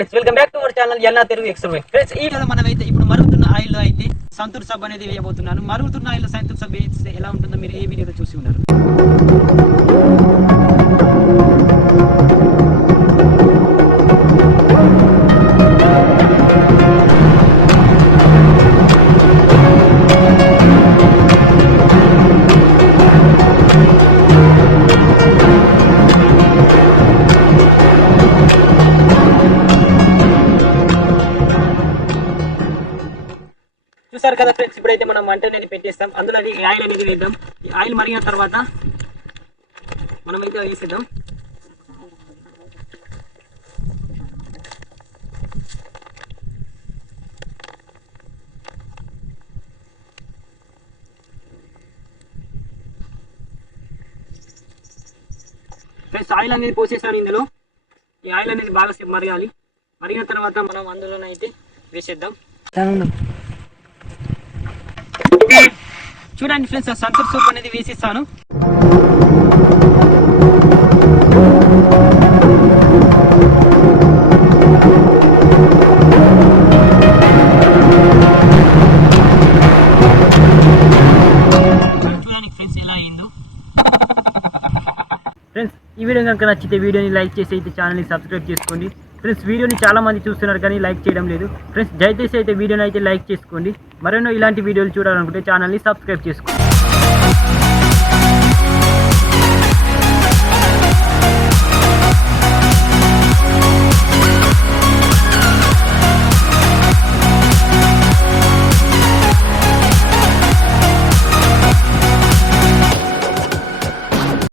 Friends, welcome back to our channel ఎల్నా Telugu explain. Friends, ఈ వీడియోలో మనమైతే ఇప్పుడు మరుగుతున్న ఆయిల్ లో అయితే సంతూర్ సబ్ అనేది వేయబోతున్నాను. మరుగుతున్న ఆయిల్ లో సంతూర్ సబ్ వేస్తే ఎలా ఉంటుందో మీరు ఈ వీడియోలో చూసి ఉన్నారు. చూసారు కదా ఫ్రెండ్స్, ఇప్పుడైతే మనం మంట అనేది పెట్టేస్తాం. అందులో అది ఆయిల్ అనేది వేద్దాం. ఈ ఆయిల్ మరిగిన తర్వాత మనం అయితే వేసేద్దాం. ఫ్రెండ్స్, ఆయిల్ అనేది పోసేసాను ఇందులో. ఈ ఆయిల్ అనేది బాగా మరగాలి. మరిగిన తర్వాత మనం అందులోనైతే వేసేద్దాం. చూడండి ఫ్రెండ్స్, సంతూర్ సోప్ అనేది వేసేస్తాను. ఫ్రెండ్స్, ఈ వీడియో కనుక నచ్చితే వీడియోని లైక్ చేసి అయితే ఛానల్ని సబ్స్క్రైబ్ చేసుకోండి. ఫ్రెండ్స్, వీడియోని చాలా మంది చూస్తున్నారు కానీ లైక్ చేయడం లేదు. ఫ్రెండ్స్, దయచేసి అయితే వీడియోని అయితే లైక్ చేసుకోండి. మరెన్నో ఇలాంటి వీడియోలు చూడాలనుకుంటే ఛానల్ని సబ్స్క్రైబ్ చేసుకోండి.